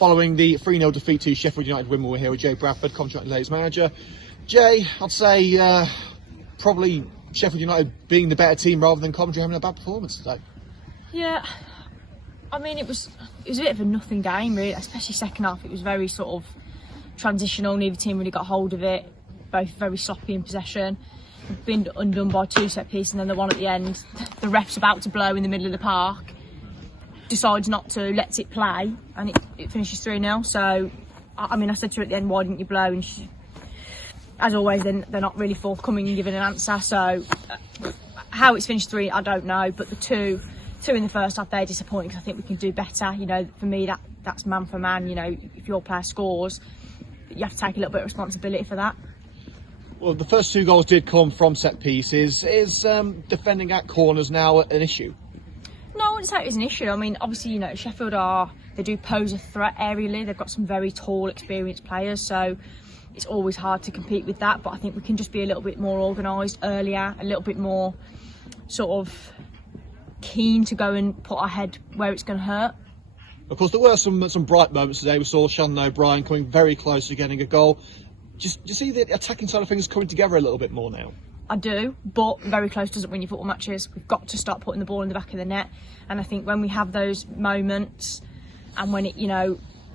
following the 3-0 defeat to Sheffield United Women. We're here with Jay Bradford, Coventry United Ladies manager. Jay, I'd say probably Sheffield United being the better team rather than Coventry having a bad performance today. Yeah, I mean it was a bit of a nothing game really, especially second half. It was very sort of transitional, neither team really got hold of it, both very sloppy in possession. Been undone by 2 set pieces and then the one at the end, the ref's about to blow in the middle of the park, decides not to, lets it play, and it finishes 3-0. So I mean, I said to her at the end, why didn't you blow? And she, as always, they're not really forthcoming in giving an answer. So how it's finished 3, I don't know, but the two in the first half, they're disappointing because I think we can do better. You know, for me, that's man for man. You know, if your player scores, you have to take a little bit of responsibility for that. Well, the first 2 goals did come from set pieces. Is defending at corners now an issue? No, I wouldn't say it was an issue. I mean, obviously, you know, Sheffield they do pose a threat aerially. They've got some very tall, experienced players, so it's always hard to compete with that. But I think we can just be a little bit more organised earlier, a little bit more sort of keen to go and put our head where it's going to hurt. Of course, there were some bright moments today. We saw Shannon O'Brien coming very close to getting a goal. Do you see the attacking side of things coming together a little bit more now? I do, but very close doesn't win your football matches. We've got to start putting the ball in the back of the net, and I think when we have those moments, and when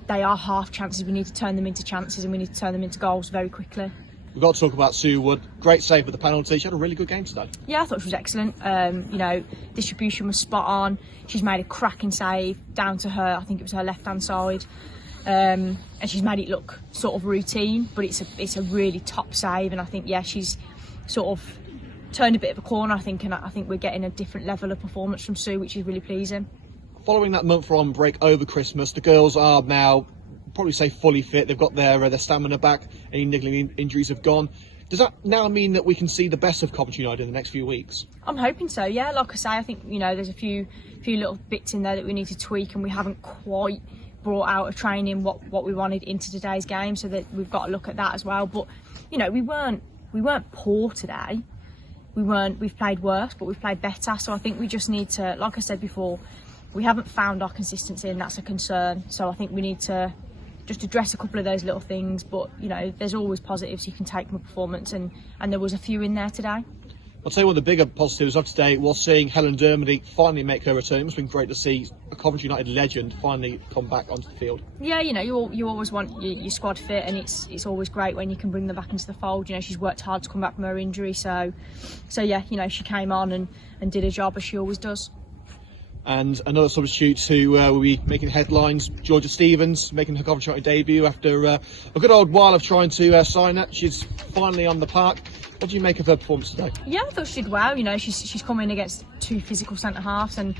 they are half chances, we need to turn them into chances, and we need to turn them into goals very quickly. We've got to talk about Sue Wood. Great save at the penalty. She had a really good game today. Yeah, I thought she was excellent. Distribution was spot on. She's made a cracking save down to her. I think it was her left-hand side. And she's made it look sort of routine, but it's a really top save, and I think she's sort of turned a bit of a corner, I think, and I think we're getting a different level of performance from Sue, which is really pleasing. Following that month-long break over Christmas, the girls are now probably say fully fit. They've got their stamina back. Any niggling injuries have gone. Does that now mean that we can see the best of Coventry United in the next few weeks? I'm hoping so. Yeah, like I say, I think there's a few little bits in there that we need to tweak, and we haven't quite brought out of training what we wanted into today's game, so that we've got to look at that as well. But we weren't poor today. We've played worse, but we've played better. So I think we just need to, like I said before, we haven't found our consistency, and that's a concern. So I think we need to just address a couple of those little things. But there's always positives you can take from a performance, and there was a few in there today. I'll tell you one of the bigger positives of today was seeing Helen Dermody finally make her return. It's been great to see a Coventry United legend finally come back onto the field. Yeah, you always want your squad fit, and it's always great when you can bring them back into the fold. She's worked hard to come back from her injury, so yeah, she came on and did her job as she always does. And another substitute who will be making headlines, Georgia Stevens, making her Coventry United debut after a good old while of trying to sign her. She's finally on the park. What do you make of her performance today? Yeah, I thought she did well. She's come in against 2 physical centre halves, and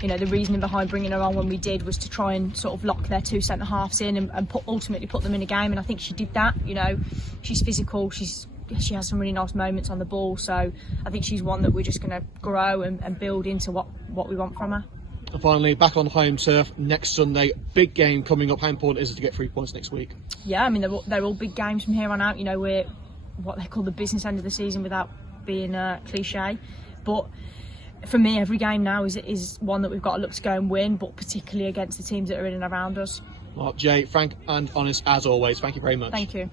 the reasoning behind bringing her on when we did was to try and sort of lock their 2 centre halves in and ultimately put them in a game. And I think she did that. She's physical. She has some really nice moments on the ball. So I think she's one that we're just going to grow and build into what we want from her. And finally, back on home turf next Sunday. Big game coming up. How important is it to get 3 points next week? Yeah, I mean they're all big games from here on out. We're what they call the business end of the season, without being cliche, but for me every game now is one that we've got to look to go and win, but particularly against the teams that are in and around us. Well, Jay, frank and honest as always, thank you very much. Thank you.